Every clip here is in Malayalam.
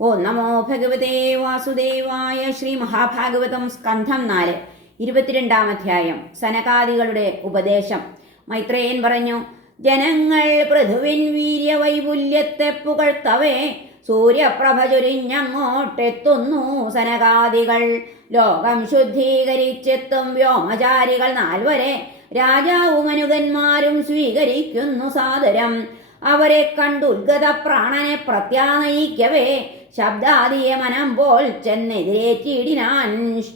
ഓ നമോ ഭഗവതേ വാസുദേവായ ശ്രീ മഹാഭാഗവതം സ്കന്ധം നാല് ഇരുപത്തിരണ്ടാം അധ്യായം സനകാദികളുടെ ഉപദേശം. മൈത്രേയൻ പറഞ്ഞു ജനങ്ങൾ പൃഥുവിൻ വീര്യവൈപുല്യത്തെ പുകഴ്ത്തവേ സൂര്യപ്രഭ ചൊരിഞ്ഞങ്ങോട്ടെത്തുന്നു സനകാദികൾ. ലോകം ശുദ്ധീകരിച്ചെത്തും വ്യോമചാരികൾ നാൽവരെ രാജാവും മനുകന്മാരും സ്വീകരിക്കുന്നു സാദരം. അവരെ കണ്ടുദ്ഗത പ്രാണനെ പ്രത്യാനയിക്കവേ ശബ്ദാദിയെ മനം പോൽ ചെന്നെതിരേറ്റിടിനാൻ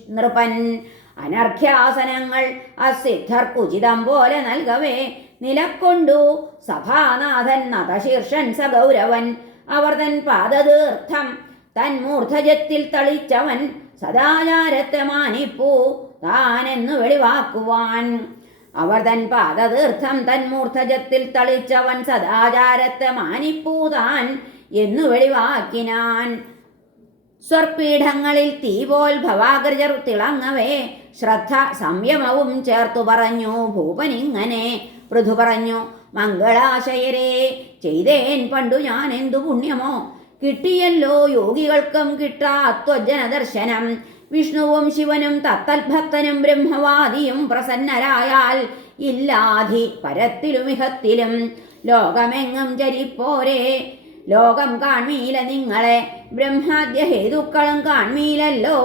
നൃപൻ. അനർഘ്യാസനങ്ങൾ അസിദ്ധർക്കുചിതം പോലെ നൽകവേ നിലക്കൊണ്ടു സഭാനാഥൻ നതശീർഷൻ സഗൗരവൻ. അവർ തൻ പാദതീർത്ഥം തൻ മൂർധജത്തിൽ തളിച്ചവൻ സദാചാരത്തെ മാനിപ്പൂ താനെന്നു വെളിവാക്കുവാൻ. അവർ തൻ പാദതീർത്ഥം തൻ മൂർധജത്തിൽ തളിച്ചവൻ സദാചാരത്തെ മാനിപ്പൂതാൻ എന്നു വെളിവാക്കിനാൻ. സ്വർപീഠങ്ങളിൽ തീ പോൽ ഭവാഗ്രജർ തിളങ്ങവേ. ശ്രദ്ധ സംയമവും ചേർത്തു പറഞ്ഞു ഭൂപനിങ്ങനെ. പൃഥു പറഞ്ഞു മംഗളാശയരേ ചെയ്തേൻ പണ്ടു ഞാൻ എന്തു പുണ്യമോ? കിട്ടിയല്ലോ യോഗികൾക്കും കിട്ടാത്വജന ദർശനം വിഷ്ണുവും ശിവനും തത്തൽഭക്തനും ബ്രഹ്മവാദിയും പ്രസന്നരായാൽ ഇല്ലാധി പരത്തിലുമിഹത്തിലും ലോകമെങ്ങും ചരിപ്പോരേ ലോകം കാൺമീല നിങ്ങളെ. ബ്രഹ്മാദ്യ ഹേതുക്കളും കാൺമീലല്ലോ.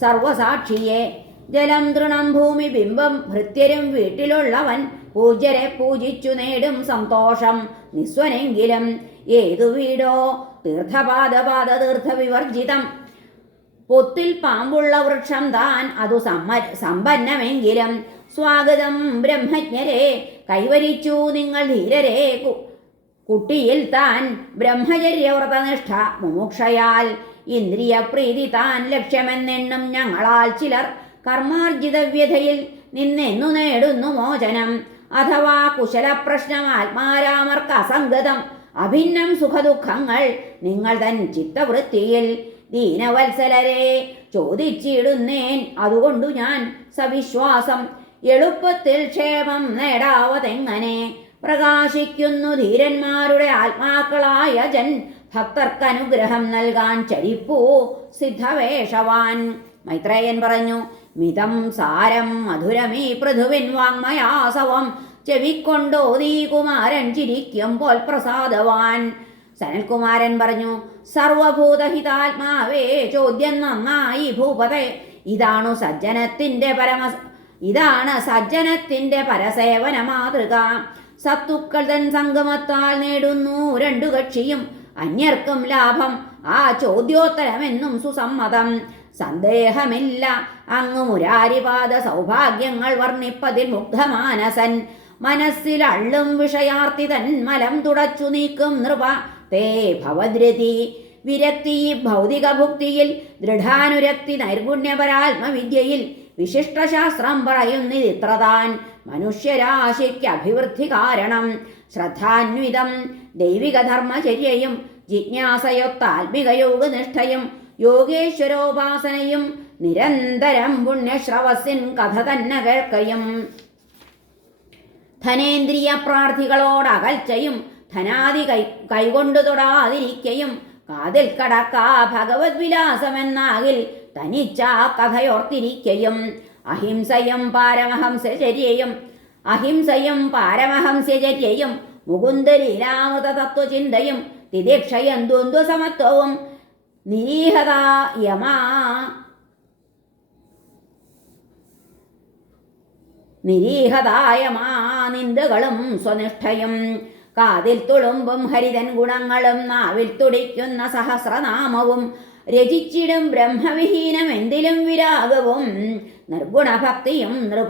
സർവസാക്ഷിയെ ജലം തൃണം ഭൂമി ബിംബം ഭൃത്യരും വീട്ടിലുള്ളവൻ പൂജ്യരെ പൂജിച്ചു നേടും സന്തോഷം നിസ്വനെങ്കിലും. ഏതു വീടോ? തീർത്ഥപാദപാദ തീർത്ഥ വിവർജിതം പൊത്തിൽ പാമ്പുള്ള വൃക്ഷം താൻ അതു സമ്മ സമ്പന്നമെങ്കിലും. സ്വാഗതം ബ്രഹ്മജ്ഞരെ. കൈവരിച്ചു നിങ്ങൾ ധീരരെ. കുട്ടിയിൽ താൻ ബ്രഹ്മചര്യവ്രതനിഷ്ഠ മുമുക്ഷയാൽ ഇന്ദ്രിയ പ്രീതി താൻ ലക്ഷ്യമെന്നെണ്ണും ഞങ്ങളാൽ ചിലർ കർമാർജിത വ്യഥയിൽ നിന്നെന്നു നേടുന്നു മോചനം. അഥവാ കുശല പ്രശ്നം ആത്മാരാമർക്ക് അസംഗതം അഭിന്നം സുഖദുഃഖങ്ങൾ നിങ്ങൾ തൻ ചിത്തവൃത്തിയിൽ ദീനവത്സലരെ ചോദിച്ചിടുന്നേൻ അതുകൊണ്ടു ഞാൻ സവിശ്വാസം എളുപ്പത്തിൽ ക്ഷേമം നേടാവതെങ്ങനെ? പ്രകാശിക്കുന്നു ധീരന്മാരുടെ ആത്മാക്കളായ ജൻ. ഭക്തർക്കനുഗ്രഹം നൽകാൻ ചരിപ്പൂ സിദ്ധവേഷവാൻ. മൈത്രേയൻ പറഞ്ഞു മിതം സാരം മധുരമീ പൃഥുവിൻ വാങ്മയാസവം. ചെവിക്കൊണ്ടോ നീ കുമാരൻ ചിരിക്കും പോൽ പ്രസാദവാൻ. സനൽകുമാരൻ പറഞ്ഞു സർവഭൂതഹിതാത്മാവേ ചോദ്യം നന്നായി ഭൂപതേ. ഇതാണു സജ്ജനത്തിന്റെ പരമ ഇതാണ് സജ്ജനത്തിന്റെ പരസേവന മാതൃക. സത്തുക്കൾ തൻ സംഗമത്താൽ നേടുന്നു രണ്ടു കക്ഷിയും അന്യർക്കും ലാഭം. ആ ചോദ്യോത്തരമെന്നും സുസമ്മതം. സന്ദേഹമില്ല. അങ്ങ് മുരാരിപാത സൗഭാഗ്യങ്ങൾ വർണിപ്പതിൽ മുഗ്ധമാനസൻ. മനസ്സിൽ അള്ളും വിഷയാർത്തി തൻ മലം തുടച്ചു നീക്കും നൃപ. തേ ഭവദ്രതി വിരക്തി ഭൗതിക ഭുക്തിയിൽ ദൃഢാനുരക്തി നൈർഗുണ്യപരാത്മവിദ്യയിൽ. വിശിഷ്ടശാസ്ത്രം പറയുന്നിതിത്രതാൻ മനുഷ്യരാശിക്ക് അഭിവൃദ്ധി കാരണം. ശ്രദ്ധാന്വിതം ദൈവികധർമ്മചര്യയും ജിജ്ഞാസയൊത്ത ആത്മികയോഗനിഷ്ഠയും യോഗേശ്വരോപാസനയും നിരന്തരം പുണ്യശ്രവസിൻ കഥ തന്നെ കേൾക്കയും. ധനേന്ദ്രിയ പ്രാർത്ഥികളോട് അകൽച്ചയും ധനാദി കൈ കൈകൊണ്ടു തൊടാതിരിക്കയും കാതിൽ കടക്കാ ഭഗവത് വിലാസമെന്നാകിൽ തനിച്ച കഥയോർത്തിരിക്കയും. അഹിംസയും പാരമഹംസചര്യയും അഹിംസയും പാരമഹംസചര്യയും മുകുന്ദലീലാമൃത തത്വചിന്തയും തിദീക്ഷയും ദ്വന്ദ്വസമത്വവും നിരീഹത യമാ നിരീഹതായ മാനിന്ദകളും സ്വനിഷ്ഠയും കാതിൽ തുളുമ്പും ഹരിതൻ ഗുണങ്ങളും നാവിൽ തുടിക്കുന്ന സഹസ്രനാമവും രചിച്ചിടും ബ്രഹ്മവിഹീനം എന്തിലും വിരാഗവും. നിർഗുണഭക്തിയും നൃപ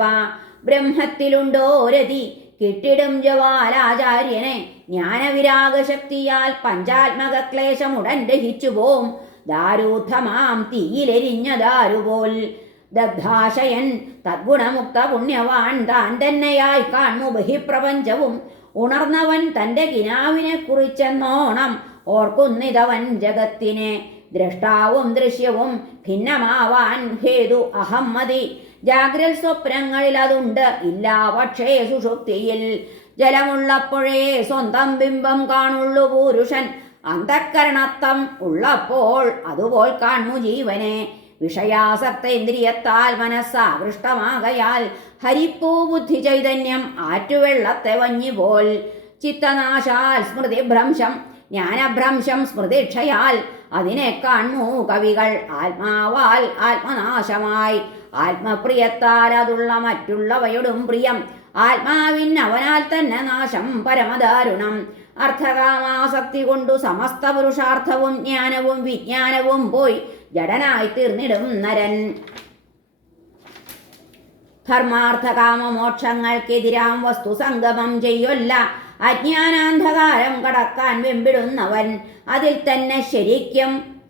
ബ്രഹ്മത്തിലുണ്ടോ രതി? കിട്ടിടും ജവാലാചാര്യനെ ജ്ഞാനവിരാഗശക്തിയാൽ പഞ്ചാത്മക ക്ലേശമുടൻ ദഹിച്ചു പോം ദാരൂഥമാം തീയിലെരിഞ്ഞ ദാരുപോൽ ദഗ്ധാശയൻ തദ്ഗുണമുക്ത പുണ്യവാൻ താൻ തന്നെയായി കാണു ബഹിപ്രപഞ്ചവും. ഉണർന്നവൻ തന്റെ കിനാവിനെ കുറിച്ചെന്നോണം ഓർക്കുന്നിതവൻ ജഗത്തിനെ. ദ്രഷ്ടാവും ദൃശ്യവും ഭിന്നമാവാൻ ഹേതു അഹം മതി. ജാഗ്രൽ സ്വപ്നങ്ങളിൽ അതുണ്ട്. ഇല്ല പക്ഷേ സുഷുപ്തിയിൽ ജലമുള്ളപ്പോഴേ സ്വന്തം ബിംബം കാണുള്ളു പുരുഷൻ. അന്തക്കരണത്തം ഉള്ളപ്പോൾ അതുപോൽ കാണു ജീവനെ. വിഷയാസക്ത ഇന്ദ്രിയത്താൽ മനസ്സാകൃഷ്ടമാകയാൽ ഹരിപ്പൂ ബുദ്ധി ചൈതന്യം ആറ്റുവെള്ളത്തെ വഞ്ഞിപോൽ. ചിത്തനാശാൽ സ്മൃതിഭ്രംശം ജ്ഞാനഭ്രംശം സ്മൃതിക്ഷയാൽ അതിനെ കാണു കവികൾ ആത്മാവാൽ ആത്മനാശമായി. ആത്മപ്രിയത്താൽ അതുള്ള മറ്റുള്ളവയോടും പ്രിയം. ആത്മാവിൻ അവനാൽ തന്നെ നാശം പരമദാരുണം. അർത്ഥകാമാസക്തി കൊണ്ടു സമസ്ത പുരുഷാർത്ഥവും ജ്ഞാനവും വിജ്ഞാനവും പോയി ജഡനായി തീർന്നിടും നരൻ. ധർമാർത്ഥകാമ മോക്ഷങ്ങൾക്കെതിരാം വസ്തു സംഗമം ചെയ്യൊല്ല. അജ്ഞാനാന്ധകാരം കടക്കാൻ വെമ്പിടുന്നവൻ. അതിൽ തന്നെ ശരിക്കും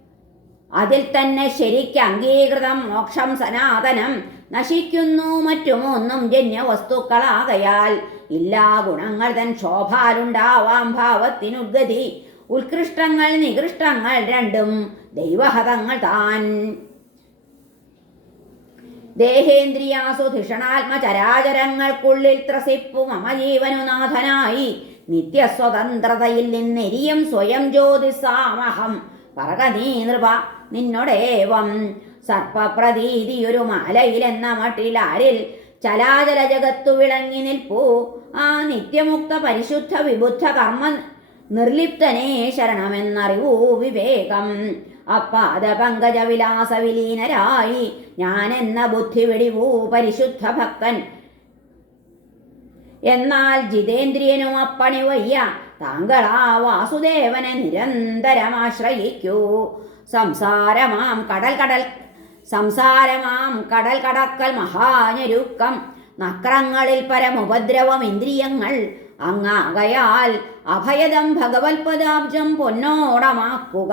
അതിൽ തന്നെ ശരിക്ക് അംഗീകൃതം മോക്ഷം സനാതനം നശിക്കുന്നു മറ്റുമൊന്നും ജന്യവസ്തുക്കളാകയാൽ. ഇല്ലാ ഗുണങ്ങൾ തൻ ശോഭാലുണ്ടാവാം ഭാവത്തിനുഗതി ഉത്കൃഷ്ടങ്ങൾ നികൃഷ്ടങ്ങൾ രണ്ടും ദൈവഹതങ്ങൾ താൻ. ദേഹേന്ദ്രിയാസു ധിഷണാത്മചരാചരങ്ങൾക്കുള്ളിൽ ത്രസിപ്പു മമ ജീവനുനാഥനായി നിത്യസ്വതന്ത്രതയിൽ നിന്നെരിയും സ്വയം ജ്യോതിസാമഹം. പറക നീ നൃപ നിന്നോടേവം. സർപ്പപ്രതീതിയൊരു മാലയിലെന്ന മട്ടിലാരിൽ ചലാചല ജഗത്തു വിളങ്ങി നിൽപ്പൂ. ആ നിത്യമുക്ത പരിശുദ്ധ വിബുദ്ധ കർമ്മ നിർലിപ്തനേ ശരണമെന്നറിവൂ വിവേകം. അപ്പാദ പങ്കജ വിലാസ വിലീനരായി ഞാനെന്ന ബുദ്ധി വെടിവൂ പരിശുദ്ധ ഭക്തൻ എന്നാൽ ജിതേന്ദ്രിയനും അപ്പണി വയ്യ. താങ്കളാ വാസുദേവനെ നിരന്തരമാശ്രയിക്കൂ. സംസാരമാം കടൽ കടൽ സംസാരമാം കടൽ കടക്കൽ മഹാഞരുക്കം. നക്രങ്ങളിൽ പരമുപദ്രവം ഇന്ദ്രിയങ്ങൾ. അങ്ങാകയാൽ അഭയദം ഭഗവത്പദാബ്ജം പൊന്നോടമാക്കുക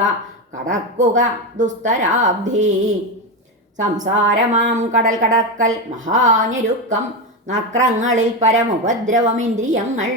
കടക്കുക ദുസ്തരാബ്ധി. സംസാരമാം കടൽ കടക്കൽ മഹാഞരുക്കം നക്രങ്ങളിൽ പരമുപദ്രവം ഇന്ദ്രിയങ്ങൾ.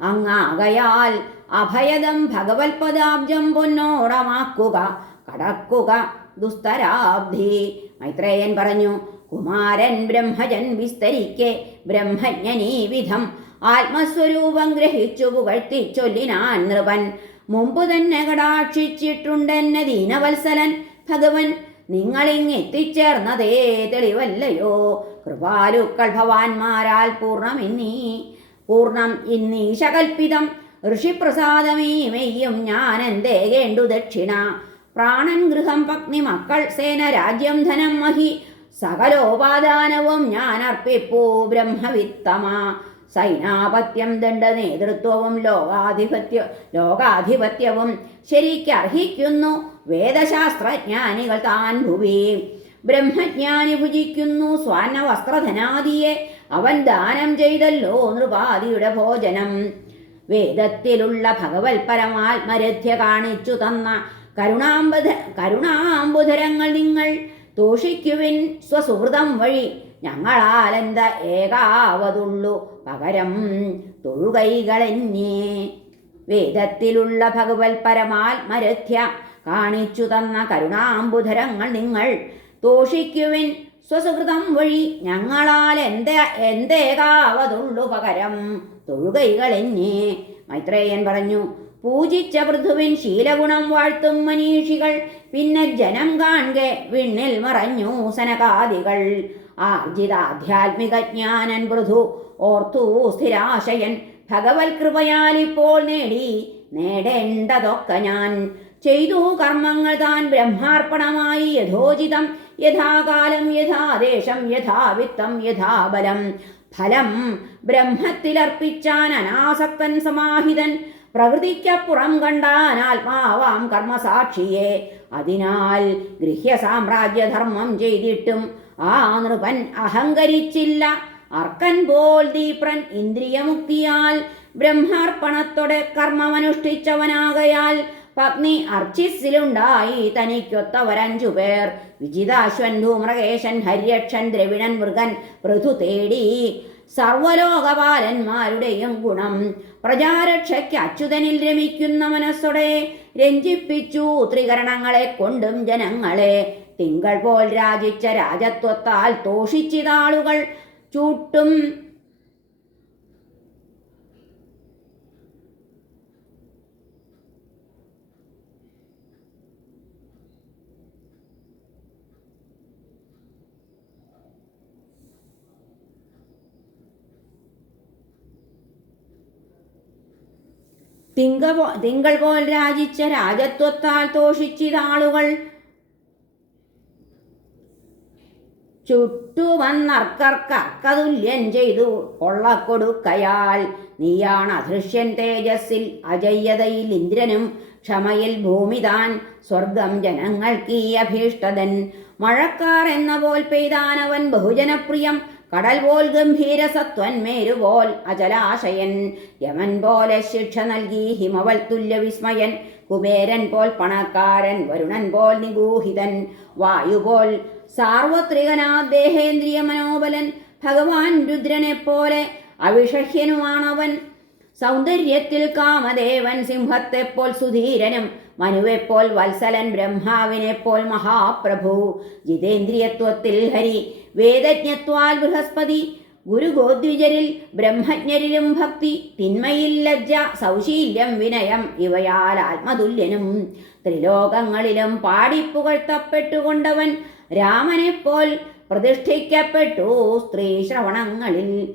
അങ്ങാകയാൽ അഭയദം ഭഗവത്പദാബ്ജം പൊന്നോടമാക്കുക കടക്കുക ദുസ്തരാബ്ധി. മൈത്രേയൻ പറഞ്ഞു കുമാരൻ ബ്രഹ്മജൻ വിസ്തരിക്കെ ബ്രഹ്മജ്ഞനീ വിധം ആത്മസ്വരൂപം ഗ്രഹിച്ചു പുകഴ്ത്തി ചൊല്ലിനാൻ നൃപൻ. മുമ്പ് തന്നെ കടാക്ഷിച്ചിട്ടുണ്ടെന്നെ ദീനവത്സലൻ. ഭഗവൻ നിങ്ങളിങ്ങെത്തിച്ചേർന്നതേ തെളിവല്ലയോ? കൃപാലുക്കൾ ഭവാന്മാരാൽ പൂർണം ഇന്നീ പൂർണം ഇന്നീശകൽപ്പിതം ഋഷിപ്രസാദമീ മെയ്യും ഞാൻ എന്തേ കേണ്ടു ദക്ഷിണ. പ്രാണൻ ഗൃഹം പത്നി മക്കൾ സേന രാജ്യം ധനം മഹി. സകലോപാദാനവും ഞാൻ അർപ്പിപ്പൂ ബ്രഹ്മവിത്തമാ. സൈനാപത്യം ദണ്ഡ നേതൃത്വവും ലോകാധിപത്യ ലോകാധിപത്യവും ശരിക്കർഹിക്കുന്നു. വേദശാസ്ത്രജ്ഞാനികൾ താൻ ഭുവി. ബ്രഹ്മജ്ഞാനി ഭുജിക്കുന്നു. സ്വർണ വസ്ത്രധനാദിയെ അവൻ ദാനം ചെയ്തല്ലോ നൃപാദിയുടെ ഭോജനം. വേദത്തിലുള്ള ഭഗവത് പരമാത്മരഥ്യ കാണിച്ചു തന്ന കരുണാംബുധ കരുണാംബുധരങ്ങൾ നിങ്ങൾ തോഷിക്കുവിൻ സ്വസുഹൃതം വഴി ഞങ്ങളാലെന്ത ഏകാവതുള്ളു. പകരം തൊഴുകൈകളെന്നേ. വേദത്തിലുള്ള ഭഗവത് പരമാത്മരഥ്യ കാണിച്ചു തന്ന കരുണാംബുധരങ്ങൾ നിങ്ങൾ തോഷിക്കുവിൻ. സ്വസുഹൃതം വഴി ഞങ്ങളാൽ എന്ത എന്തേകാവതുള്ളു. പകരം തൊഴുകൈകളെന്നേ. മൈത്രേയൻ പറഞ്ഞു പൂജിച്ച പൃഥുവിൻ ശീലഗുണം വാഴ്ത്തും മനീഷികൾ. പിന്നെ ജനം കാൺകെ വിണ്ണിൽ മറഞ്ഞു സനകാദികൾ. ആർജിതാധ്യാത്മിക ജ്ഞാനൻ പൃഥു ഓർത്തു സ്ഥിരാശയൻ ഭഗവത് കൃപയാൽ ഇപ്പോൾ നേടി. നേടേണ്ടതൊക്കെ ഞാൻ. ചെയ്തു കർമ്മങ്ങൾ താൻ ബ്രഹ്മാർപ്പണമായി. യഥോചിതം യഥാകാലം യഥാദേശം യഥാവിത്തം യഥാബലം. ഫലം ബ്രഹ്മത്തിലർപ്പിച്ചാൻ അനാസക്തൻ സമാഹിതൻ. പ്രകൃതിക്കപ്പുറം കണ്ടാൻ ആത്മാവാം കർമ്മസാക്ഷിയെ. അതിനാൽ ഗൃഹ്യ സാമ്രാജ്യധർമ്മം ചെയ്തിട്ടും ആ നൃപൻ അഹങ്കരിച്ചില്ല. അർക്കൻ പോൽ ദീപ്രൻ ഇന്ദ്രിയമുക്തിയാൽ ബ്രഹ്മാർപ്പണത്തോടെ കർമ്മമനുഷ്ഠിച്ചവനാകയാൽ പത്നി അർച്ചിസിലുണ്ടായി തനിക്കൊത്തവരഞ്ചു പേർ. വിജിതാശ്വൻ ധൂമ്രകേശൻ ഹര്യക്ഷൻ ദ്രവിണൻ മൃഗൻ പൃഥു തേടി സർവലോകപാലന്മാരുടെയും ഗുണം. പ്രജാരക്ഷയ്ക്ക് അച്യുതനിൽ രമിക്കുന്ന മനസ്സോടെ രഞ്ജിപ്പിച്ചു ത്രികരണങ്ങളെ കൊണ്ടും ജനങ്ങളെ. തിങ്കൾ പോൽ രാജിച്ച രാജത്വത്താൽ തോഷിച്ചിതാളുകൾ ചൂട്ടും തിങ്കൾ പോൽ രാജിച്ച രാജത്വത്താൽ തോഷിച്ചിതാളുകൾ ചുട്ടുവന്നർക്കർക്കതുല്യം ചെയ്തു കൊള്ളക്കൊടുക്കയാൽ നീയാണ് അദൃശ്യൻ തേജസ്സിൽ അജയ്യതയിൽ ഇന്ദ്രനും ക്ഷമയിൽ ഭൂമിതാൻ സ്വർഗം ജനങ്ങൾക്ക് ഈ അഭീഷ്ടതൻ. മഴക്കാർ എന്ന പോൽ പെയ്താനവൻ ബഹുജനപ്രിയം കടൽ പോൽ ഗംഭീരസത്വൻ മേരുപോൽ അചലാശയൻ. യമൻ പോലെ ശിക്ഷ നൽകി ഹിമവൽ തുല്യ വിസ്മയൻ. കുബേരൻ പോൽ പണക്കാരൻ വരുണൻ പോൽ നിഗൂഹിതൻ. വായു പോൽ സാർവത്രികനാദേഹേന്ദ്രിയ മനോബലൻ. ഭഗവാൻ രുദ്രനെ പോലെ അവിഷഹ്യനുമാണവൻ. സൗന്ദര്യത്തിൽ കാമദേവൻ സിംഹത്തെപ്പോൽ സുധീരനും മനുവെപ്പോൾ വത്സലൻ ബ്രഹ്മാവിനെപ്പോൽ മഹാപ്രഭു. ജിതേന്ദ്രിയത്വത്തിൽ ഹരി വേദജ്ഞത്വാൽ ബൃഹസ്പതി. ഗുരു ഗുരുഗോദ്വിജരിൽ ബ്രഹ്മജ്ഞരിലും ഭക്തി. തിന്മയിൽ ലജ്ജ സൗശീല്യം വിനയം ഇവയാൽ ആത്മതുല്യനും. ത്രിലോകങ്ങളിലും പാടിപ്പുകഴ്ത്തപ്പെട്ടുകൊണ്ടവൻ രാമനെപ്പോൽ പ്രതിഷ്ഠിക്കപ്പെട്ടു സ്ത്രീ ശ്രവണങ്ങളിൽ.